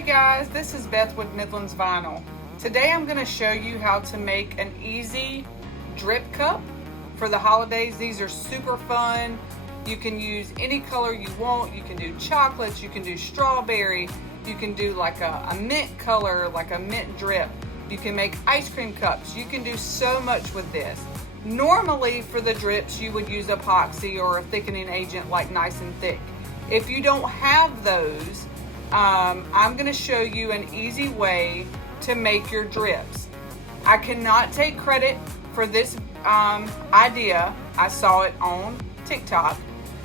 Hey guys, this is Beth with Midlands Vinyl. Today I'm going to show you how to make an easy drip cup for the holidays. These are super fun. You can use any color you want. You can do chocolates, you can do strawberry, you can do like a mint color, like a mint drip. You can make ice cream cups. You can do so much with this. Normally for the drips you would use epoxy or a thickening agent like Nice and Thick. If you don't have those, I'm going to show you an easy way to make your drips. I cannot take credit for this idea. I saw it on TikTok.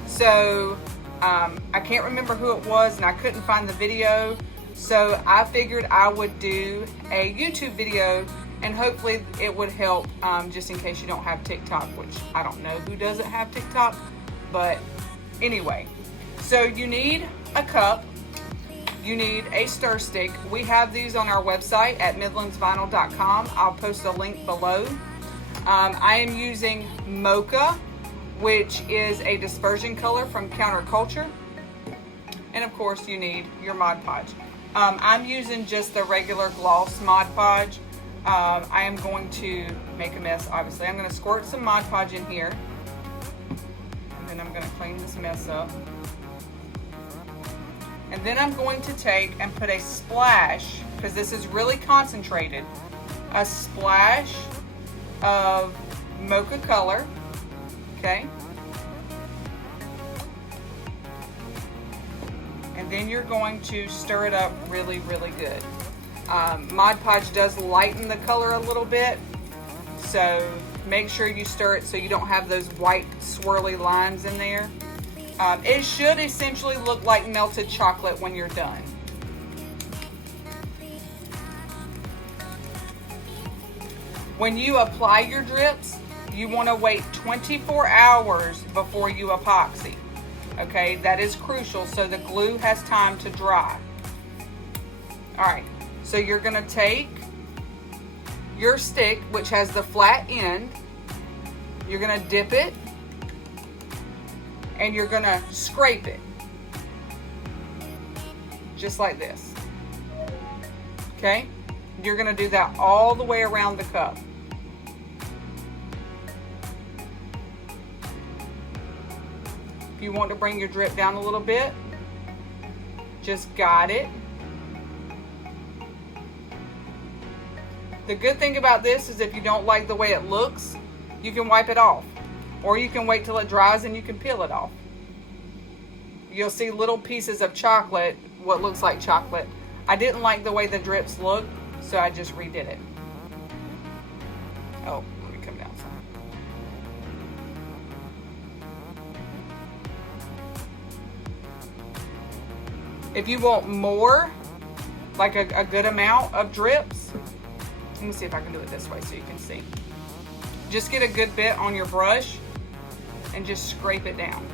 So I can't remember who it was and I couldn't find the video. So I figured I would do a YouTube video and hopefully it would help just in case you don't have TikTok, which I don't know who doesn't have TikTok. But anyway, so you need a cup. You need a stir stick. We have these on our website at midlandsvinyl.com. I'll post a link below. I am using Mocha, which is a dispersion color from Counterculture. And of course you need your Mod Podge. I'm using just the regular gloss Mod Podge. I am going to make a mess, obviously. I'm going to squirt some Mod Podge in here. And then I'm going to clean this mess up. And then I'm going to take and put a splash, because this is really concentrated, a splash of Mocha color, okay? And then you're going to stir it up really, really good. Mod Podge does lighten the color a little bit, so make sure you stir it so you don't have those white swirly lines in there. It should essentially look like melted chocolate when you're done. When you apply your drips, you want to wait 24 hours before you epoxy. Okay, that is crucial so the glue has time to dry. Alright, so you're going to take your stick, which has the flat end, you're going to dip it, and you're gonna scrape it just like this. Okay, you're gonna do that all the way around the cup. If you want to bring your drip down a little bit, just guide it. The good thing about this is if you don't like the way it looks, you can wipe it off. Or you can wait till it dries and you can peel it off. You'll see little pieces of chocolate, what looks like chocolate. I didn't like the way the drips looked, so I just redid it. Oh, let me come down some. If you want more, like a good amount of drips, let me see if I can do it this way so you can see. Just get a good bit on your brush and just scrape it down.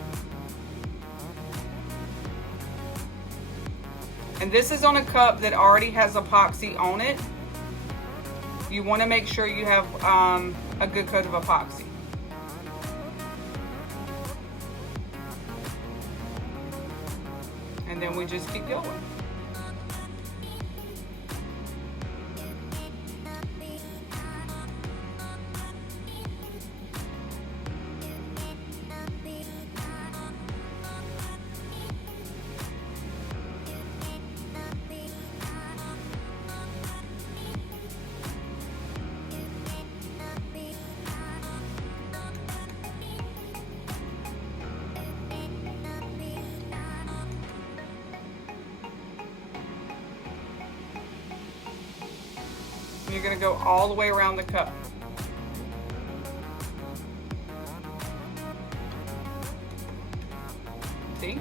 And this is on a cup that already has epoxy on it. You want to make sure you have a good coat of epoxy. And then we just keep going. You're going to go all the way around the cup. See?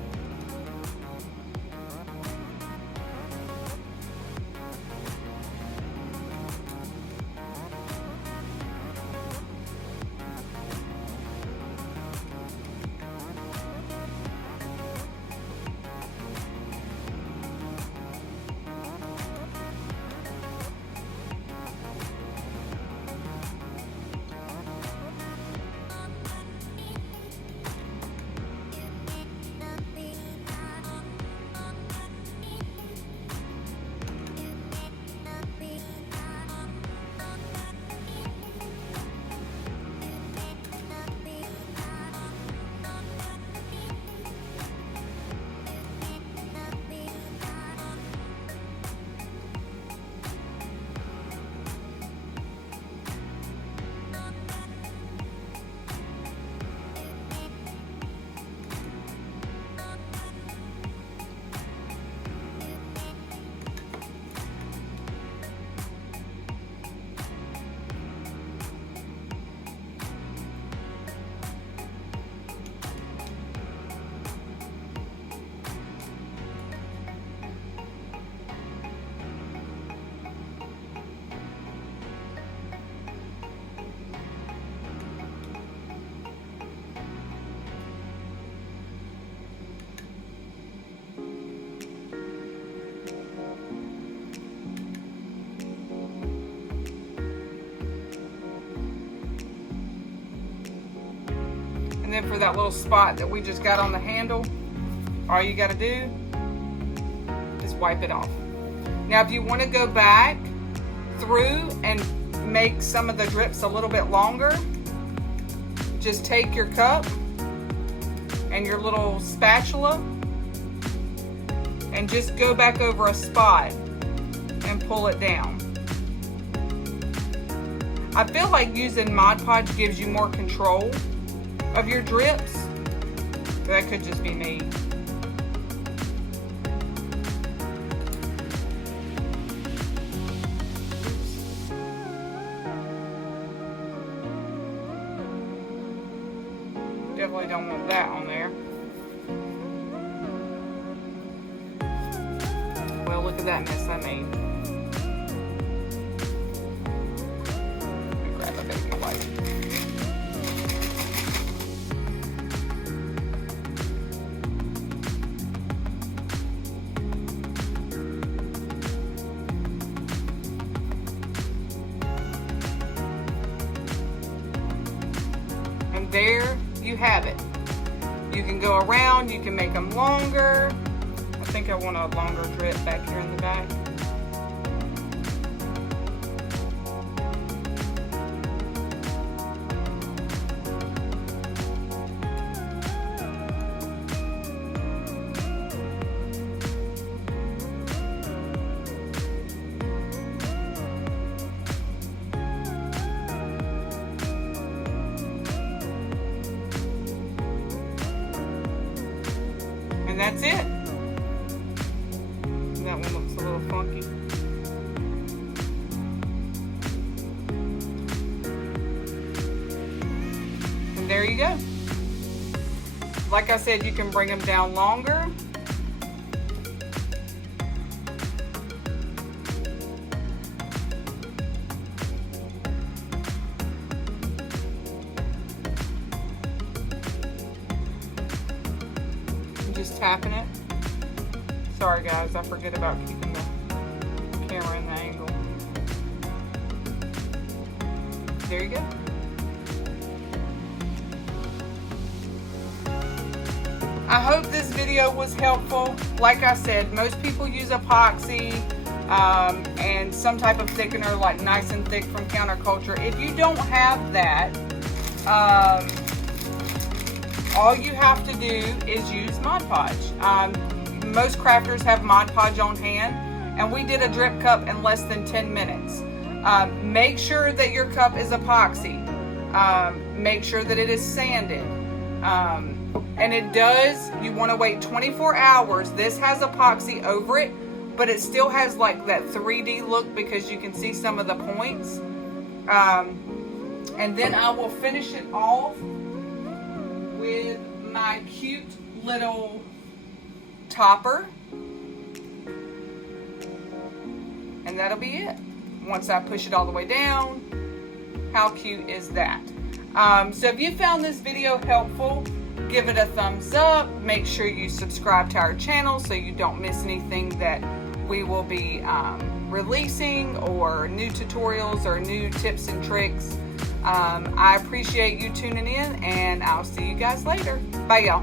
then for that little spot that we just got on the handle, all you got to do is wipe it off. Now if you want to go back through and make some of the drips a little bit longer, just take your cup and your little spatula and just go back over a spot and pull it down. I feel like using Mod Podge gives you more control of your drips. That could just be me. Definitely don't want that on there. Well, look at that mess I made. Let me grab a baby wipe. And there you have it. You can go around, you can make them longer. I think I want a longer drip back here in the back. And that's it. That one looks a little funky. And there you go. Like I said, you can bring them down longer. Just tapping it. Sorry guys, I forget about keeping the camera in the angle. There you go. I hope this video was helpful. Like I said, most people use epoxy and some type of thickener like Nice and Thick from Counterculture. If you don't have that, all you have to do is use Mod Podge. Most crafters have Mod Podge on hand, and we did a drip cup in less than 10 minutes. Make sure that your cup is epoxy. Make sure that it is sanded. And it does, you want to wait 24 hours. This has epoxy over it, but it still has like that 3D look because you can see some of the points. And then I will finish it off with my cute little topper, and that'll be it. Once I push it all the way down, how cute is that? So if you found this video helpful, give it a thumbs up. Make sure you subscribe to our channel so you don't miss anything that we will be releasing, or new tutorials or new tips and tricks. I appreciate you tuning in, and I'll see you guys later. Bye y'all.